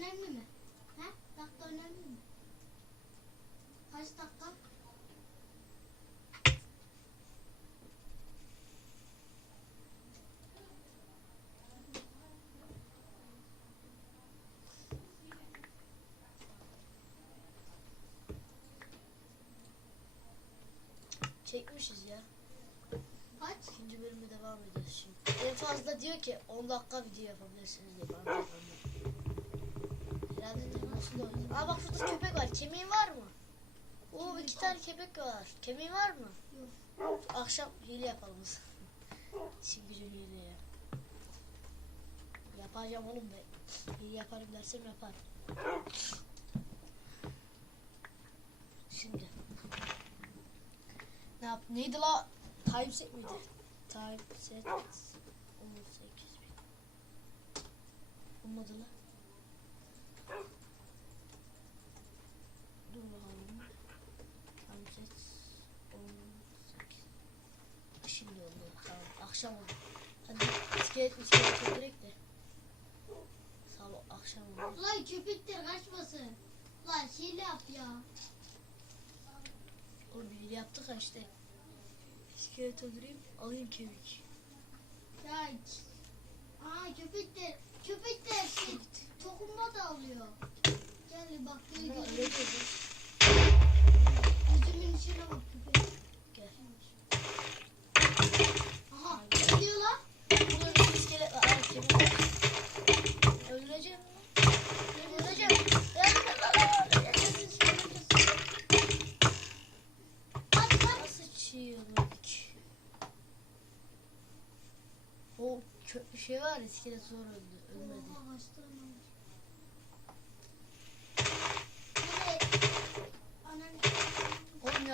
önemli mi? He? Dakika önemli mi? Kaç dakika? Çekmişiz ya. Kaç? İkinci bölüme devam ediyoruz şimdi. En fazla diyor ki 10 dakika video yapabilirsiniz diye bana diyor. Herhalde de nasıl oluyor? Aa bak şurada köpek var. Kemiğin var mı? Oo iki tane köpek var. Kemiğin var mı? Yok. Akşam hile yapalım gücün hile ya. Yapacağım oğlum ben. Hile yaparım dersem yaparım. Şimdi. Ne yap? Neydi la? Time set miydi? Time set 18 bin. Olmadı la. Dur bakalım. Set 18. Şimdi oldu. Tamam. Akşam oldu. Hadi iskelet iskelet çekerek de. Sabah akşam oldu. Lan köpekler kaçmasın. Lan hile yap ya. Oğlum bir yaptık ha işte. İskelet öldüreyim alayım kemik. Ya. Aa köpekler. Köpekler Gel bak. Gel, Ama gel. öyle değil. Gözümün içine bak köpek. Aha. Geliyor lan. Burada bir iskelet var. Kemik var. Öldüreceğim. Öldüreceğim. O şey var iskelet zor öldü. Ölmedi.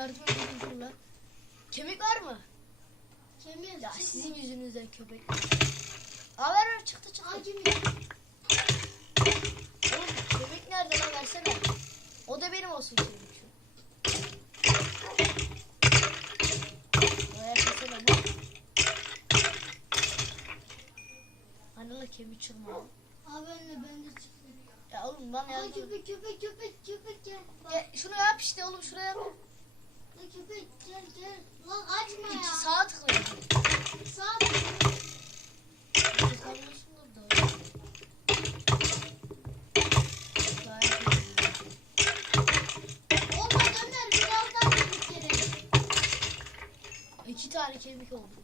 Yardım edin dur lan. Kemik var mı? Kemiğe Ya sizin yüzünüzden köpek. Aa ver ver çıktı çıktı. Aa kemik. Oğlum kemik nerede lan versene. O da benim olsun kemik şu. Oraya kesene bu. Hani la kemik çıkmadı. Aa ben de ben de çıktı. Ya oğlum lan Aa yardım. köpek köpek köpek köpek gel. Gel, şunu yap işte oğlum şuraya yap. Köpek gel gel. Lan açma ya. sağa tıklayın. Sağ Tıklamıyorsundur da. Gayet iyi. Olmadı Ömer biraz daha kemik gerek. İki tane kemik oldu.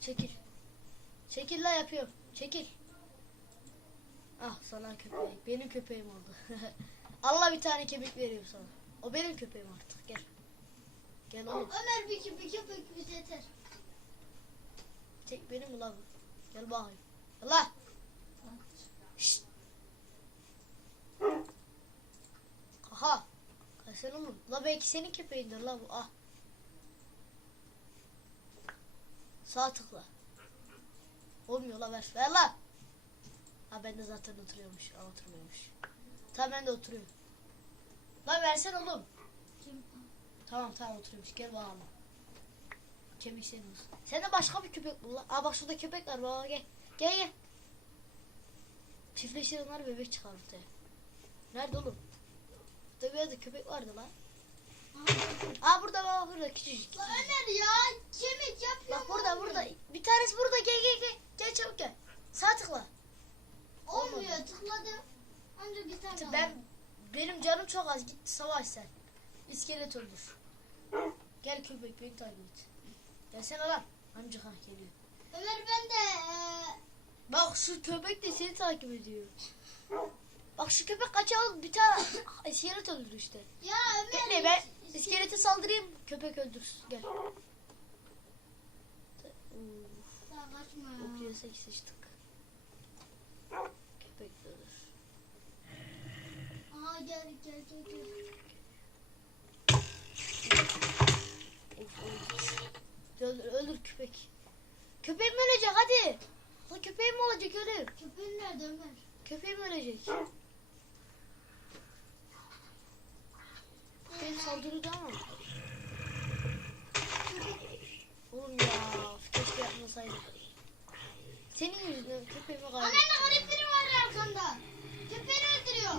Çekil. Çekil la yapıyorum. Çekil. Ah sana köpek. Benim köpeğim oldu. Allah bir tane kemik veriyor sana. O benim köpeğim artık. Gel. Gel oğlum. Ömer bir köpek köpek bize yeter. Tek benim ulan. Gel bakayım. La. Şşt. Aha. Kaçsana oğlum. La belki senin köpeğindir la bu. Ah. Sağ tıkla. Olmuyor la ver. Ver la. Ha ben de zaten oturuyormuş. Aa, oturmuyormuş. Tamam ben de oturuyorum. La versene oğlum. Kim? Tamam tamam oturuyormuş. Gel bakalım. Kemik senin olsun. Sen de başka bir köpek bul la. Aa bak şurada köpek var baba gel. Gel gel. Çiftleşir onlar bebek çıkar ortaya. Nerede oğlum? Burada bir yerde köpek vardı lan. Aa, burada baba burada küçücük. Lan Ömer ya kemik yapıyor. Bak burada burada. Bir tanesi burada gel gel gel. Gel çabuk gel. Sağ tıkla. Olmuyor tıkladım. Ancak bir tane Ben benim canım çok az. Git savaş sen. İskelet öldür. Gel köpek beni takip et. Gelsene lan. Amca ha geliyor. Ömer ben de eee, Bak şu köpek de seni takip ediyor. Bak şu köpek kaçalım bir tane iskelet öldür işte. ya Ömer Bekle ben is- iskelete saldırayım köpek öldürsün gel. Ya kaçma ya. okuyorsa sıçtık. Köpek de ölür. Aa gel gel gel gel. Of, öldür. Öldür köpek. Köpeğim ölecek hadi. La köpeğim olacak ölür. Köpeğin nerede Ömer? Köpeğim ölecek. Köpeğim saldırıyordu ama. Oğlum ya keşke yapmasaydım. Senin yüzünden köpeğimi kaybettim. Anneanne garip biri var arkanda. Köpeğini öldürüyor.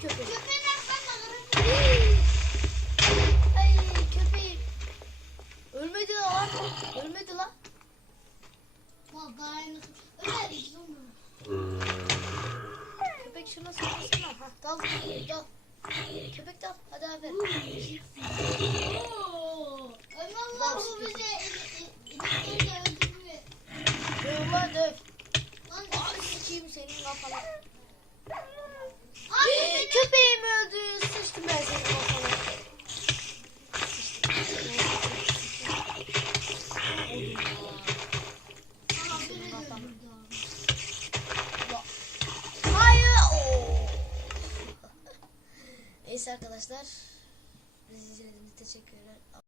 köpeği. Köpeğin aslanla Ay köpeğim. Ölmedi lan. Ölmedi lan. Vallahi olmuyor. Köpek şuna sarılsana. Ha, dal. Dal. Köpek dal. Hadi aferin. Ay vallahi bu bize ilikleri öldürüyor. Döv lan döv. Lan Ay sikeyim senin kafana. Abi Köpeğim öldü. Sıçtım ben senin Arkadaşlar. Bizi izlediğiniz teşekkürler.